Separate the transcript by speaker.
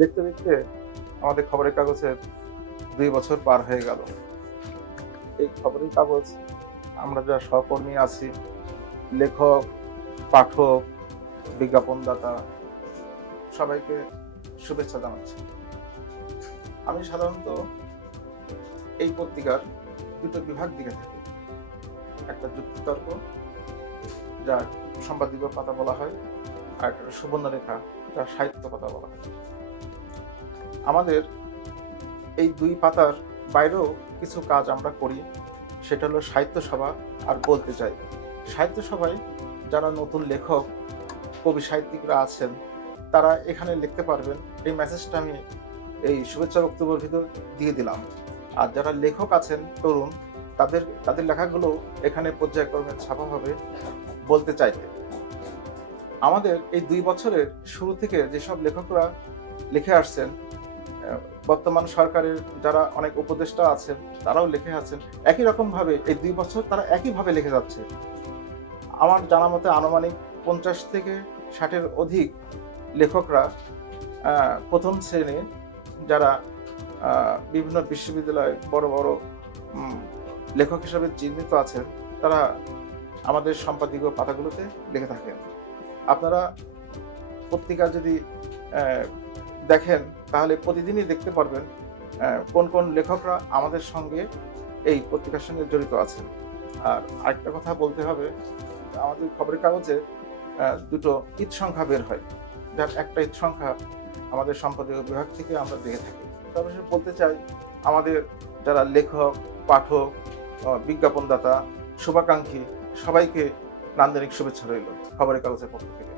Speaker 1: দেখতে দেখতে আমাদের খবরের কাগজে দুই বছর পার হয়ে গেল। এই খবরের কাগজ আমরা যারা সহকর্মী আছি, লেখক, পাঠক, বিজ্ঞাপনদাতা, সবাইকে শুভেচ্ছা জানাচ্ছি। আমি সাধারণত এই পত্রিকার দুটো বিভাগ দিকে থাকি। একটা যুক্তিতর্ক যা সম্পাদকীয় পাতা বলা হয়, আর একটা সুবর্ণরেখা যা সাহিত্য পাতা বলা হয়। আমাদের এই দুই পাতার বাইরেও কিছু কাজ আমরা করি, সেটা হলো সাহিত্য সভা আর বলতে চাই। সাহিত্য সভায় যারা নতুন লেখক, কবি সাহিত্যিকরা আছেন, তারা এখানে লিখতে পারবেন, এই মেসেজটা আমি এই শুভেচ্ছা বক্তব্যের ভিতর দিয়ে দিলাম। আর যারা লেখক আছেন, তরুণ, তাদের তাদের লেখাগুলো এখানে পর্যায়ক্রমে ছাপা হবে বলতে চাইতে। আমাদের এই দুই বছরের শুরু থেকে যেসব লেখকরা লিখে আসছেন বর্তমান সরকারের যারা অনেক উপদেষ্টা আছেন, তারাও লিখে আছেন, একই রকমভাবে এই দুই বছর তারা একইভাবে লিখে যাচ্ছে। আমার জানা মতে আনুমানিক পঞ্চাশ থেকে ষাটের অধিক লেখকরা প্রথম শ্রেণি যারা বিভিন্ন বিশ্ববিদ্যালয়ে বড় বড় লেখক হিসাবে চিহ্নিত আছেন, তারা আমাদের সম্পাদকীয় পাতাগুলোতে লিখে থাকেন। আপনারা পত্রিকা যদি দেখেন তাহলে প্রতিদিনই দেখতে পারবেন কোন কোন লেখকরা আমাদের সঙ্গে এই পত্রিকার সঙ্গে জড়িত আছেন। আর আরেকটা কথা বলতে হবে, আমাদের খবরের কাগজে দুটো ঈদ সংখ্যা বের হয়। যার একটা ঈদ সংখ্যা আমাদের সম্পাদকীয় বিভাগ থেকে আমরা দেখে থাকি। সর্বশেষ বলতে চাই, আমাদের যারা লেখক, পাঠক বিজ্ঞাপনদাতা, শুভাকাঙ্ক্ষী, সবাইকে নান্দনিক শুভেচ্ছা রইল খবরের কাগজের পক্ষ থেকে।